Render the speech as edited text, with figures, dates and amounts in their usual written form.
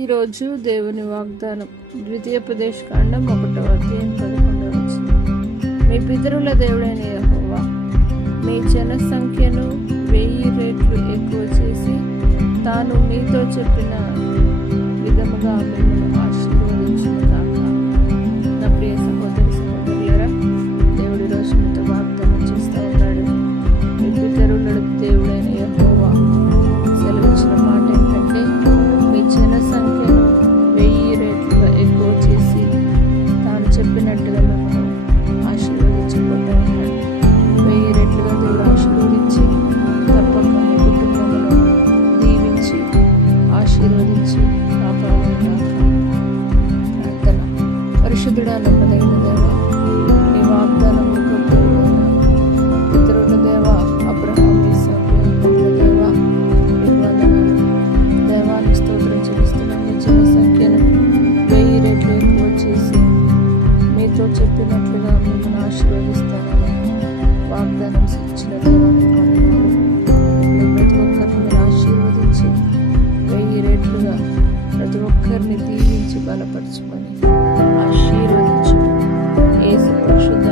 ఈరోజు దేవుని వాగ్దానం ద్వితీయోపదేశకాండం 1:11. మీ పితరుల దేవుడైన యెహోవా మీ జన సంఖ్యను 1000 రెట్లు ఎక్కువ చేసి తాను మీతో చెప్పిన విధముగా మిమ్మల్ని ఆశీర్వదించుగాక. నా ప్రియ సహోదరి సహోదరులారా, దేవుడి రోజు మీతో వాగ్దానం చేస్తూ ఉన్నాడు. మీ పితరుల దేవుడైన యెహోవా సెలవిచ్చిన మాట ఏంటంటే, మీ జన సంఖ్యను 1000 రెట్లుగా ఎక్కువ చేసి తాను చెప్పినట్టుగా మిమ్మల్ని ఆశీర్వదించబోతూ ఉన్నాడు. 1000 రెట్లుగా దేవుడు ఆశీర్వదించి తప్పక మీ కుటుంబమును దీవించి ఆశీర్వదించి కాపాడుగాక. ప్రార్థన. పరిశుద్ధుడా, నమ్మదగిన దేవా, నీ వాగ్దానములకు పితరుల దేవా, అబ్రహాము, ఇస్సాకు, యాకోబుల దేవా, నీకు వందనాలు. దేవానికి స్తోత్రం చెల్లిస్తున్నాను. మీ జన సంఖ్యను 1000 రెట్లు ఎక్కువ చేసి మీతో చెప్పినట్లుగా మిమ్మల్ని ఆశీర్వదిస్తానని వాగ్దానం ఇచ్చిన దేవానికి వందనాలు. మీ ప్రతి ఒక్కరిని మీరు ఆశీర్వదించి 1000 రెట్లుగా ప్రతి ఒక్కరిని దీవించి బలపరచుకొని ఆశీర్వదించు. యేసు పరిశుద్ధ